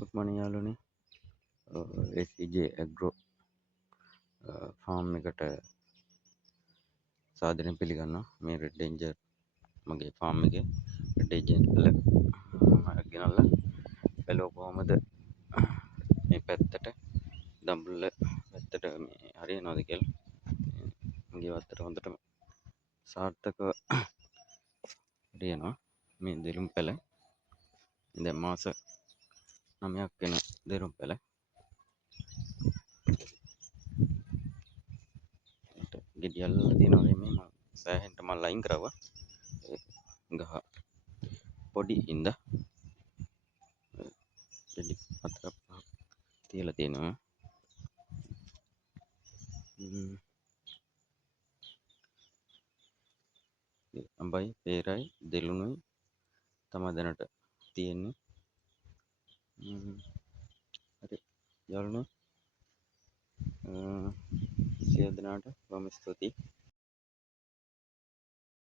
Good morning යාළුවනේ. ACJ agro farm එකට සාදරයෙන් පිළිගන්නවා. මේ රෙඩ් ඩේන්ජර් මගේ ෆාම් එකේ රෙඩ් ඩේන්ජර් ගෙනල්ලා බැලුවා කොහමද මේ පැත්තට දඹුල්ල පැත්තට මේ හරියනවද කියලා. මගේ වත්තට හොඳටම සාර්ථකව හරියනවා. මේ දෙළුම් පැල දැන් මාස 9ක් වෙන දෙළුම් පැල. ගෙඩි අල්ලලා තියෙනවා මේ මම සෑහෙන්න මම ලයින් කරවුවා. ගහ පොඩි හින්දා ගෙඩි 4ක් 5ක් තියලා තියෙනවා. අඹයි පේරයි දෙළුණුයි තමයි දැනට තියෙන්නේ. හරි යාළුවනේ, සියලු දෙනාට බොහොම ස්තුතියි.